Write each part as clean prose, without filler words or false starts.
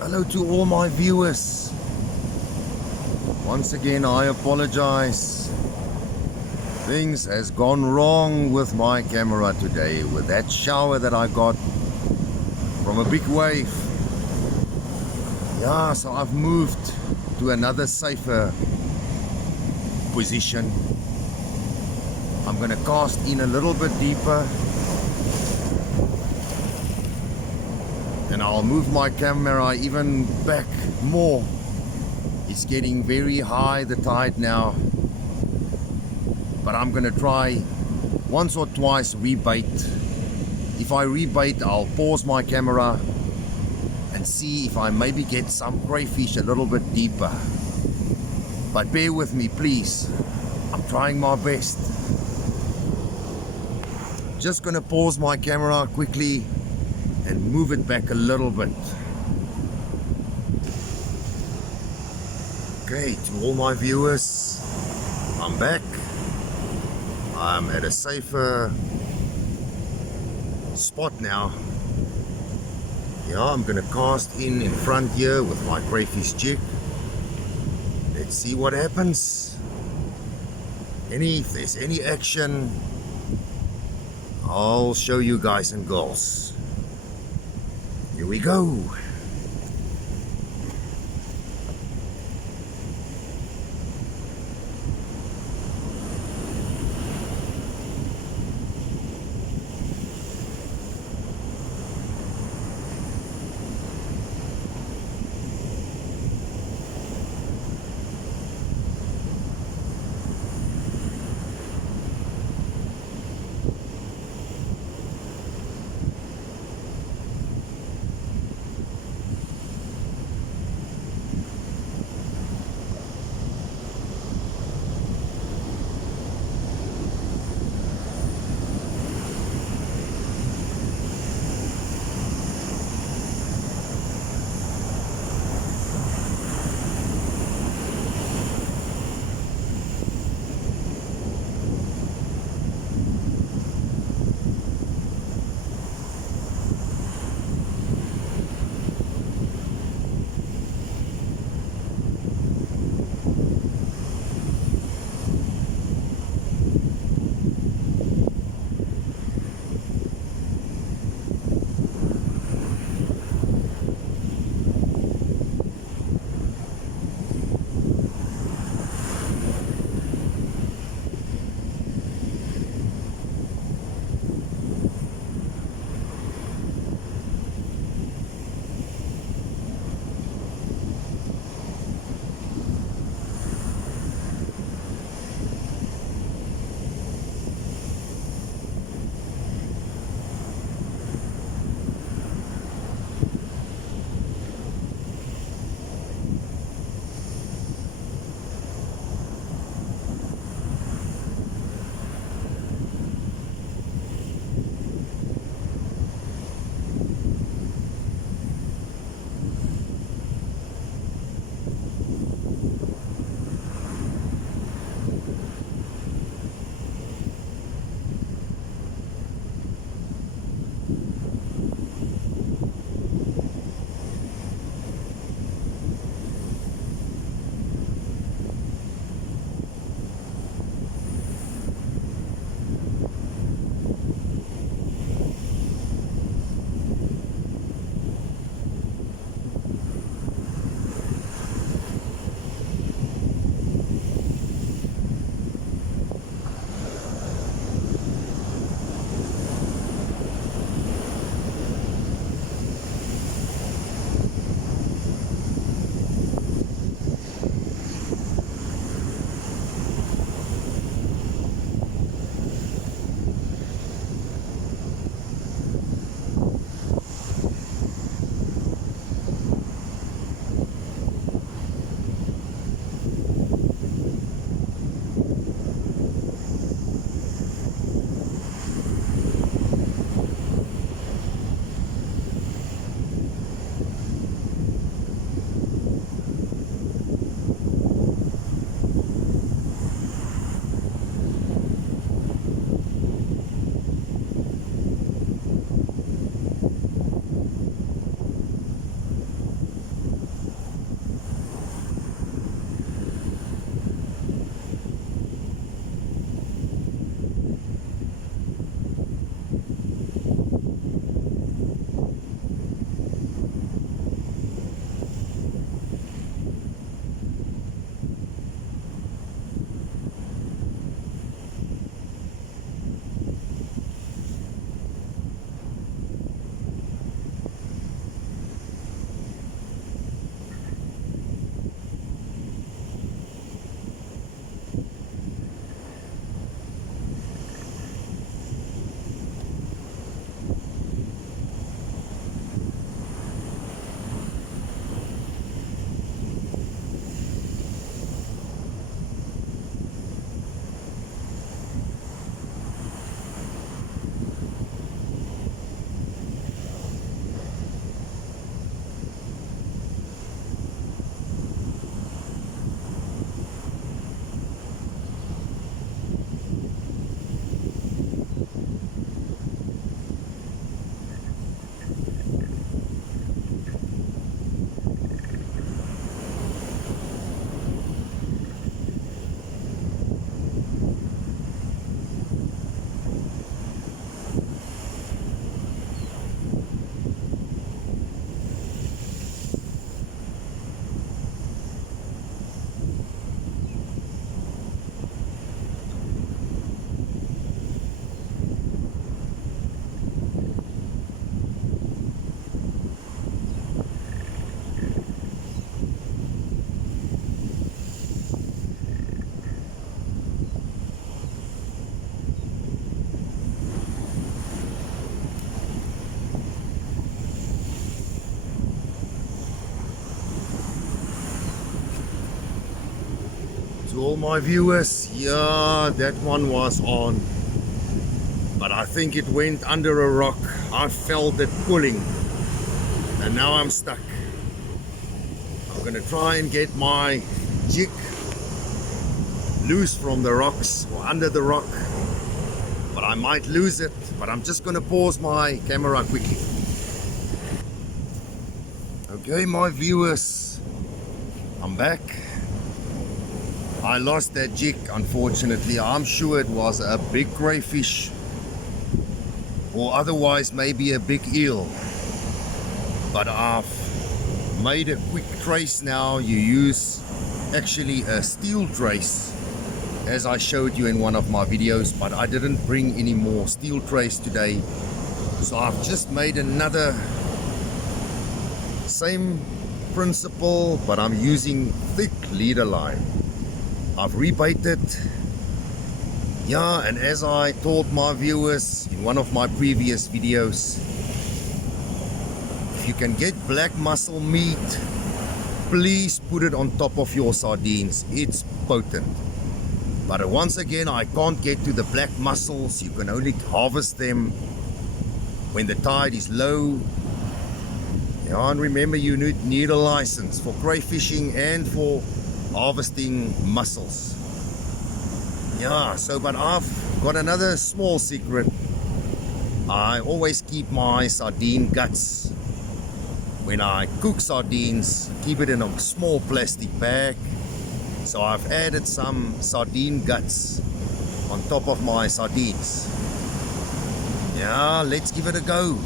Hello to all my viewers. Once again, I apologize. Things has gone wrong with my camera today with that shower that I got from a big wave. Yeah, so I've moved to another safer position. I'm gonna cast in a little bit deeper. And I'll move my camera even back more. It's getting very high, the tide now. But I'm gonna try once or twice rebait. If I rebait, I'll pause my camera and see if I maybe get some crayfish a little bit deeper. But bear with me, please. I'm trying my best. Just gonna pause my camera quickly and move it back a little bit. Okay, to all my viewers, I'm back. I'm at a safer spot now. Yeah, I'm gonna cast in front here with my crayfish jig. Let's see what happens. If there's any action, I'll show you guys and girls. Here we go. all my viewers. Yeah, that one was on. But I think it went under a rock. I felt it pulling. And now I'm stuck. I'm gonna try and get my jig loose from the rocks or under the rock. But I might lose it. But I'm just gonna pause my camera quickly. Okay, my viewers, I'm back. I lost that jig, unfortunately. I'm sure it was a big crayfish, or otherwise maybe a big eel. But I've made a quick trace now. You use actually a steel trace, as I showed you in one of my videos, but I didn't bring any more steel trace today. So I've just made another, same principle, but I'm using thick leader line. I've rebaited. Yeah, and as I told my viewers in one of my previous videos, if you can get black mussel meat, please put it on top of your sardines. It's potent. But once again, I can't get to the black mussels. You can only harvest them when the tide is low. Yeah, and remember, you need a license for crayfishing and for harvesting mussels. Yeah, so but I've got another small secret. I always keep my sardine guts. When I cook sardines, keep it in a small plastic bag. So I've added some sardine guts on top of my sardines. Yeah, let's give it a go.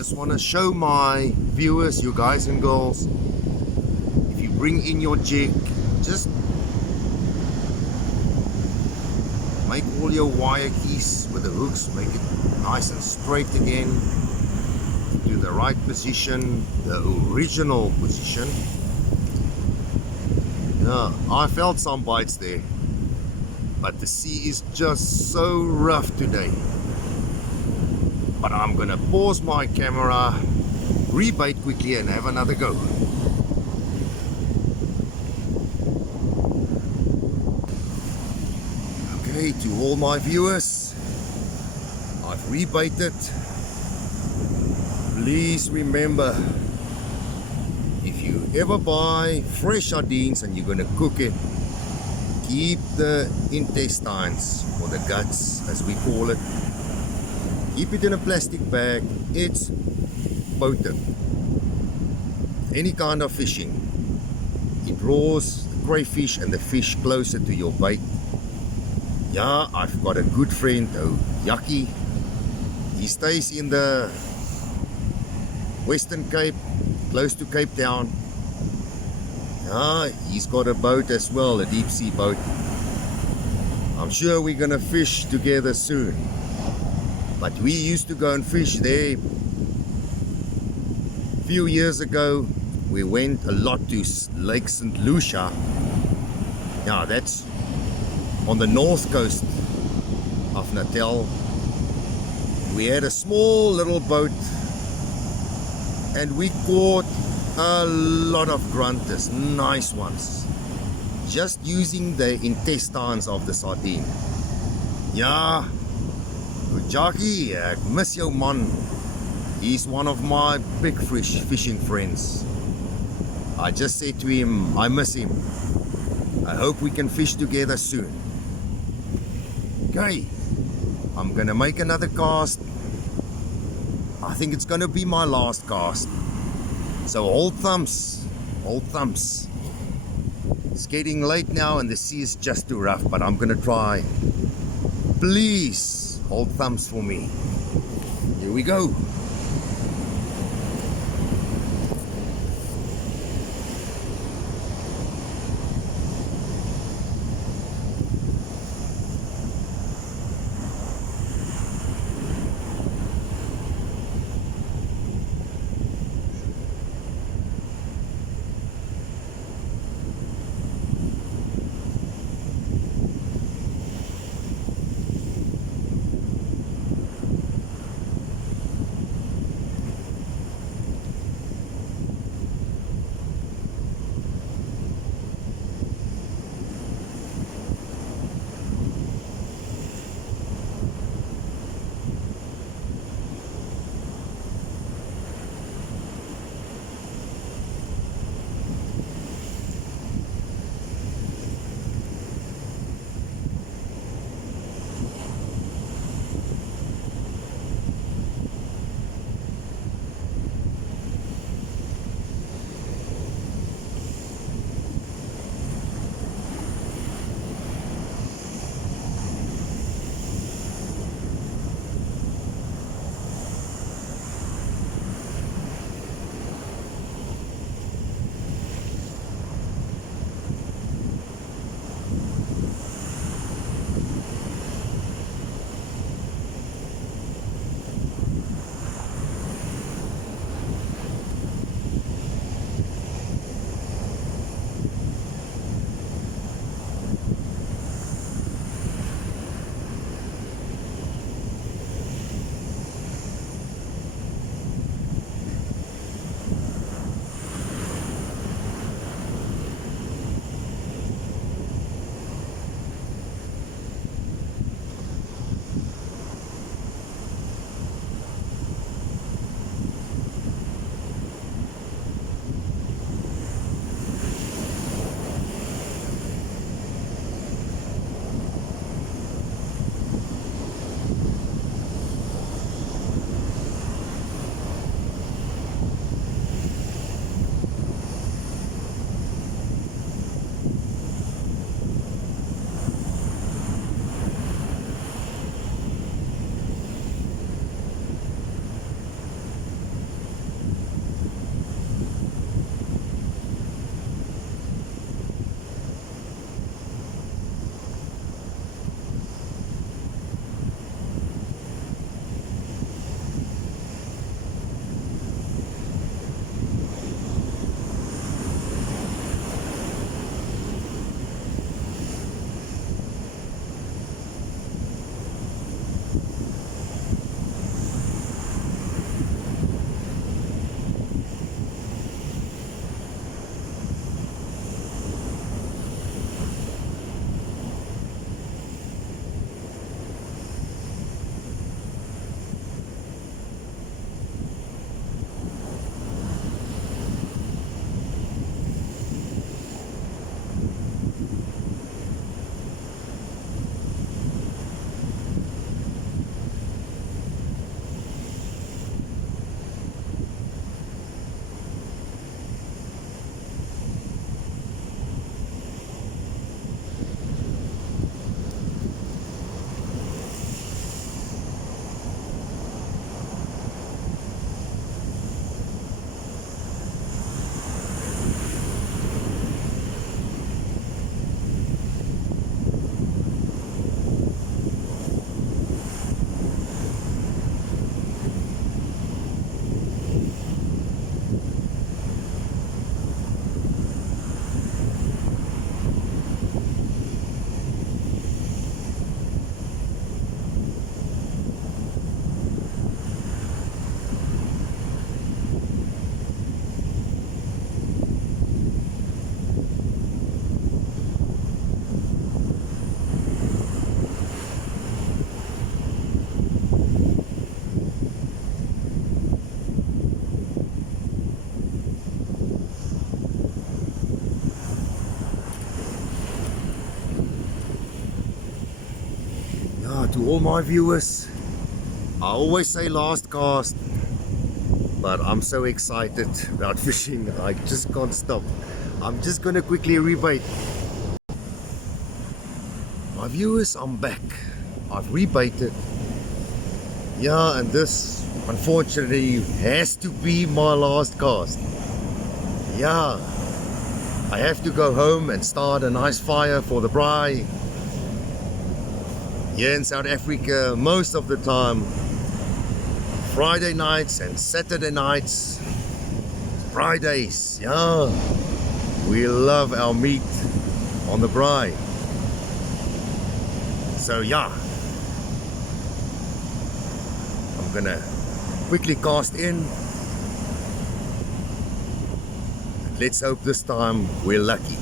just want to show my viewers, you guys and girls, if you bring in your jig, just make all your wire keys with the hooks, make it nice and straight again, to the right position, the original position. Yeah, I felt some bites there, but the sea is just so rough today. But I'm gonna pause my camera, rebait quickly and have another go. Okay, to all my viewers, I've rebaited. Please remember, if you ever buy fresh sardines and you're gonna cook it, keep the intestines, or the guts as we call it, keep it in a plastic bag. It's potent. Any kind of fishing, it draws the crayfish and the fish closer to your bait. Yeah, I've got a good friend, Yucky. He stays in the Western Cape, close to Cape Town. Yeah, he's got a boat as well, a deep sea boat. I'm sure we're gonna fish together soon. But we used to go and fish there. A few years ago, we went a lot to Lake St. Lucia. Yeah, that's on the north coast of Natal. We had a small little boat and we caught a lot of grunters, nice ones, just using the intestines of the sardine. Yeah, Jackie, ek miss jou man. He's one of my big fishing friends. I just said to him, I miss him. I hope we can fish together soon. Okay, I'm gonna make another cast. I think it's gonna be my last cast. So hold thumbs, hold thumbs. It's getting late now and the sea is just too rough, but I'm gonna try. Please hold thumbs for me. Here we go. to all my viewers. I always say last cast, but I'm so excited about fishing, I just can't stop. I'm just gonna quickly rebait. My viewers, I'm back. I've rebaited. Yeah, and this unfortunately has to be my last cast. Yeah, I have to go home and start a nice fire for the braai. Here in South Africa, most of the time, Friday nights and Saturday nights, Fridays, yeah, we love our meat on the braai. So yeah, I'm gonna quickly cast in. Let's hope this time we're lucky.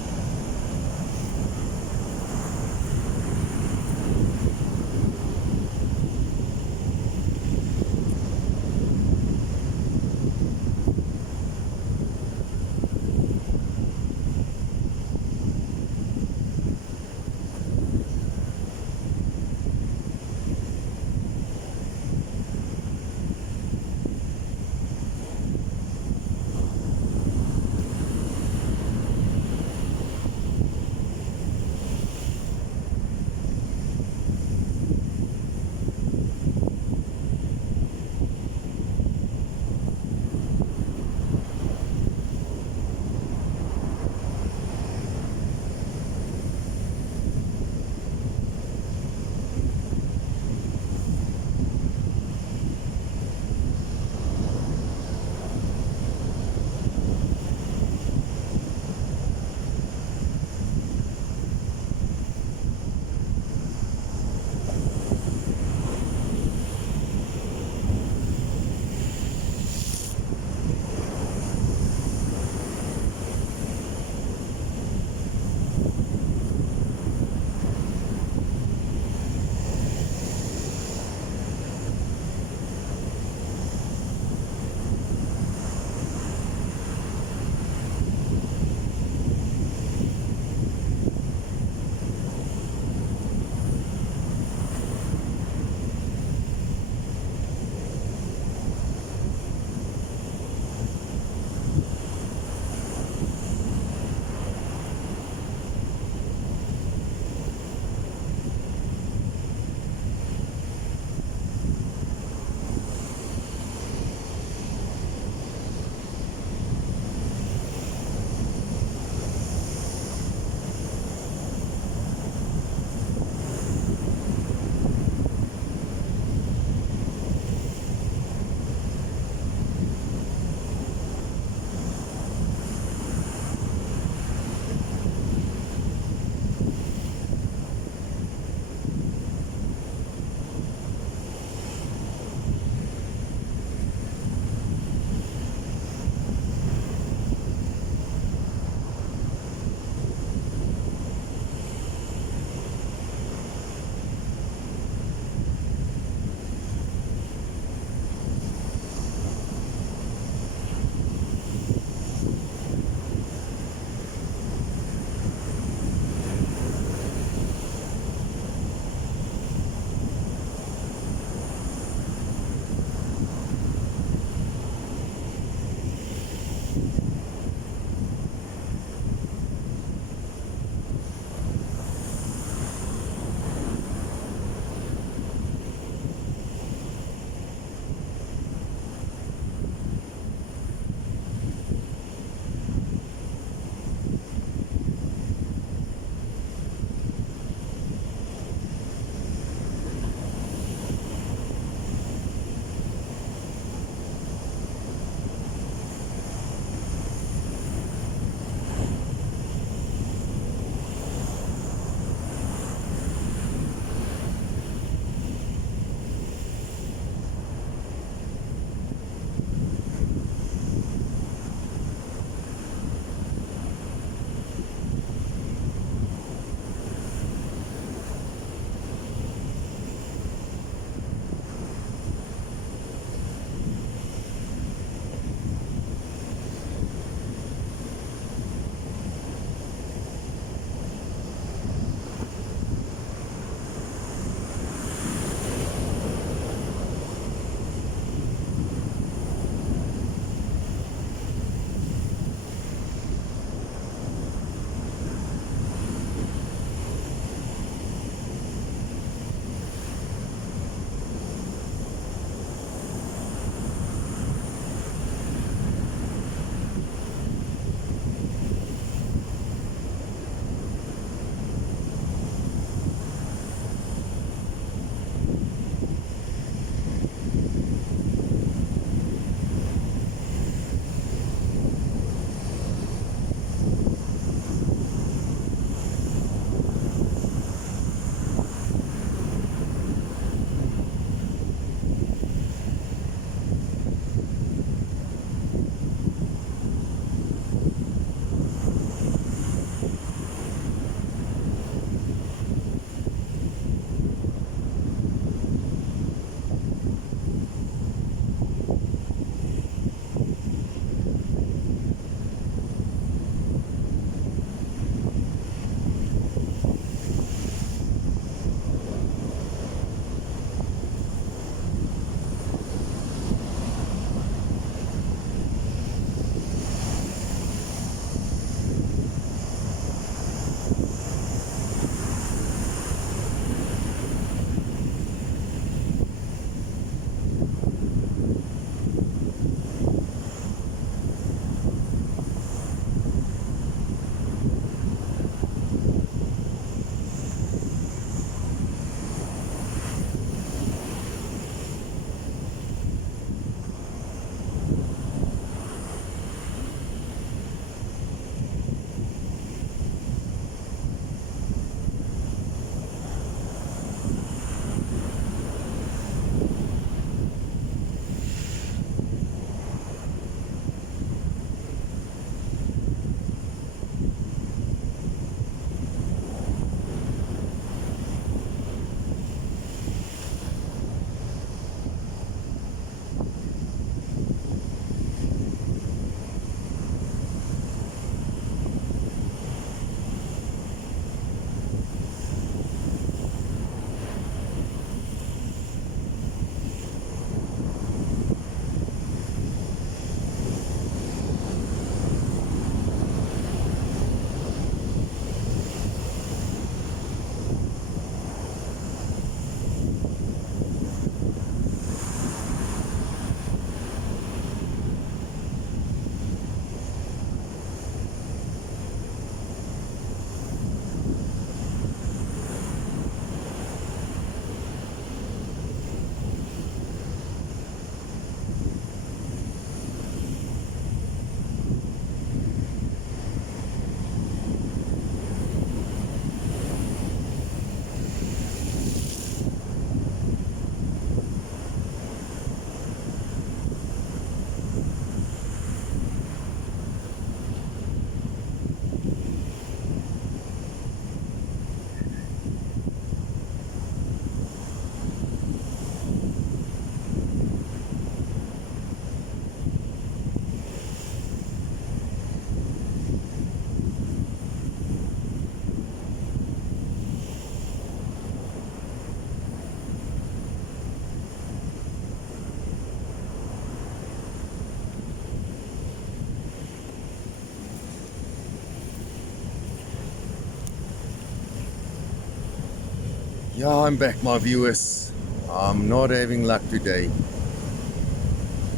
Yeah, I'm back, my viewers. I'm not having luck today.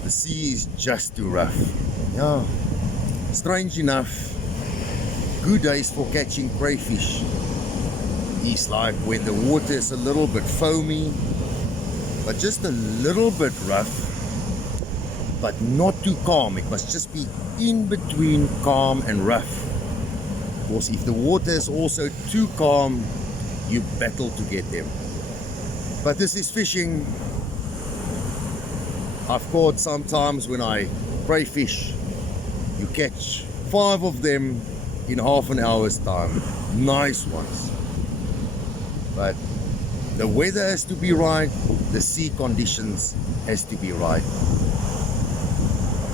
The sea is just too rough. Yeah, strange enough, good days for catching crayfish is like when the water is a little bit foamy, but just a little bit rough, but not too calm. It must just be in between calm and rough. Because if the water is also too calm, you battle to get them. But this is fishing. I've caught sometimes when I crayfish, you catch 5 of them in half an hour's time. Nice ones. But the weather has to be right, the sea conditions has to be right.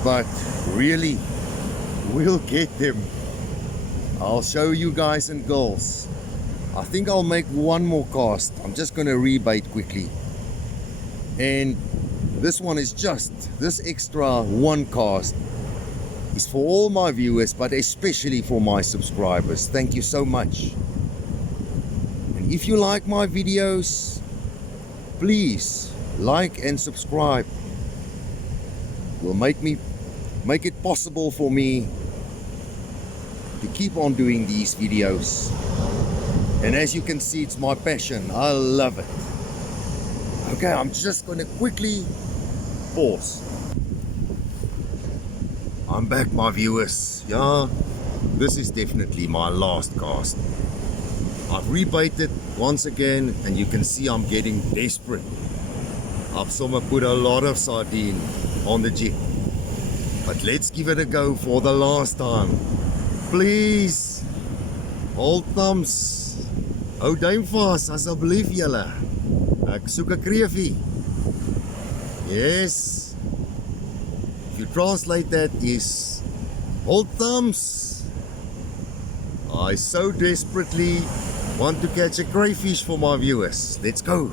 But really, we'll get them. I'll show you guys and girls. I think I'll make one more cast. I'm just going to rebait quickly. And this one is just, this extra one cast is for all my viewers, but especially for my subscribers. Thank you so much. And if you like my videos, please like and subscribe. Will make it possible for me to keep on doing these videos. And as you can see, it's my passion. I love it. Okay, I'm just going to quickly pause. I'm back, my viewers. Yeah, this is definitely my last cast. I've rebaited once again, and you can see I'm getting desperate. I've somehow put a lot of sardine on the jig. But let's give it a go for the last time. Please, hold thumbs. Hou duim vas asseblief julle. Ek soek 'n crayfish. Yes. If you translate that is hold thumbs. I so desperately want to catch a crayfish for my viewers. Let's go.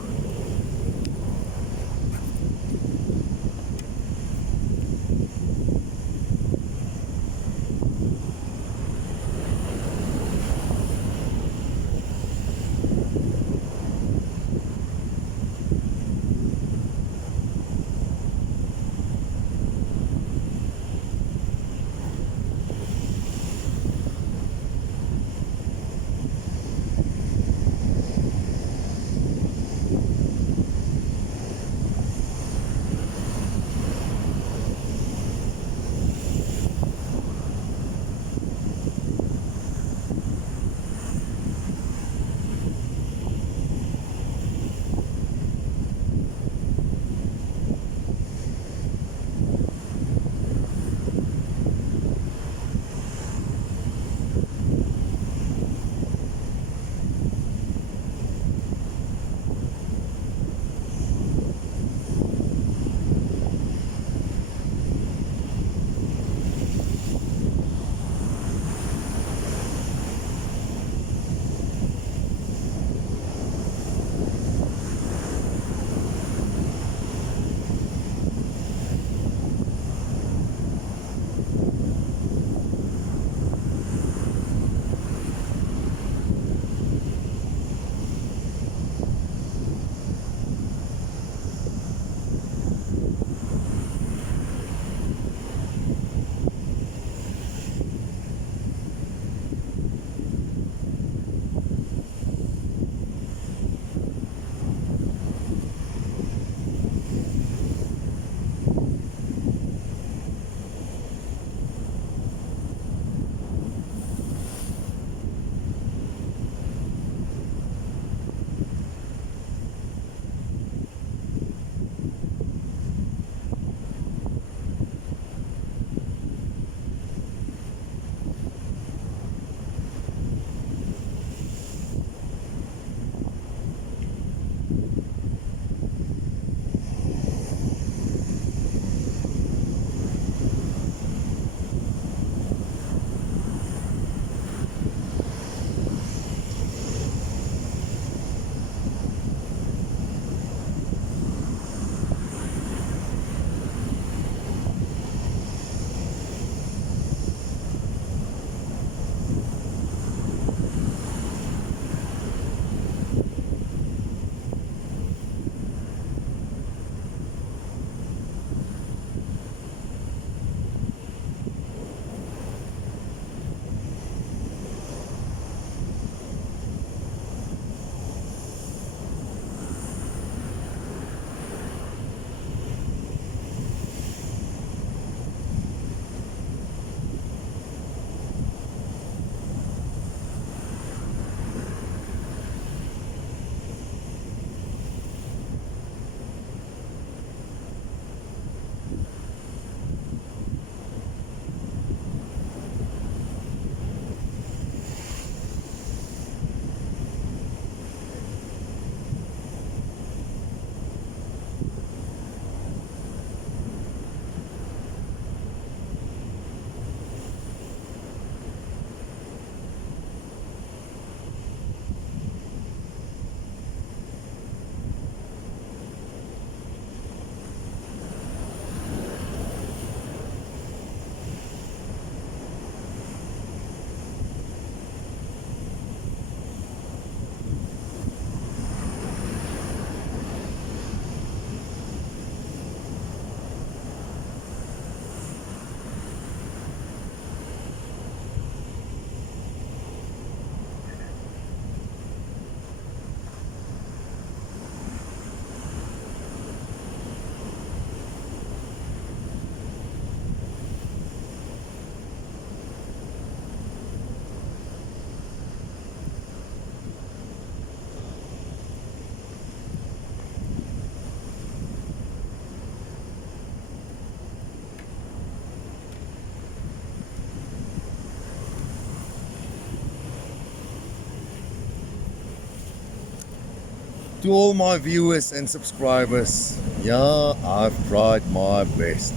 To all my viewers and subscribers, yeah, I've tried my best.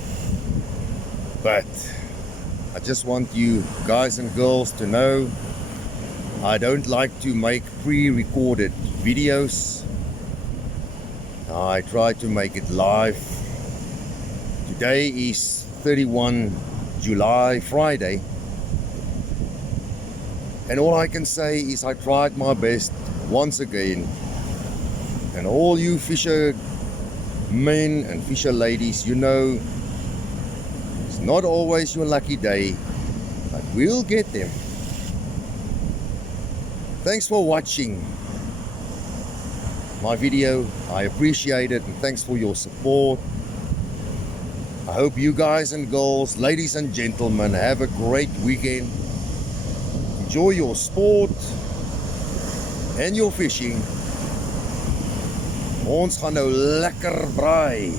But I just want you guys and girls to know I don't like to make pre-recorded videos. I try to make it live. Today is 31 July, Friday. And all I can say is I tried my best once again. And all you fisher men and fisher ladies, you know, it's not always your lucky day, but we'll get them. Thanks for watching my video. I appreciate it, and thanks for your support. I hope you guys and girls, ladies and gentlemen, have a great weekend. Enjoy your sport and your fishing. Ons gaan nou lekker braai.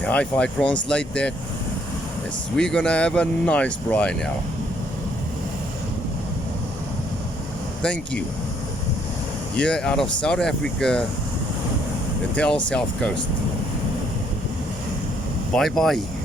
Yeah, if I translate that, yes, we're gonna have a nice braai now. Thank you. Here out of South Africa, the South Coast. Bye bye.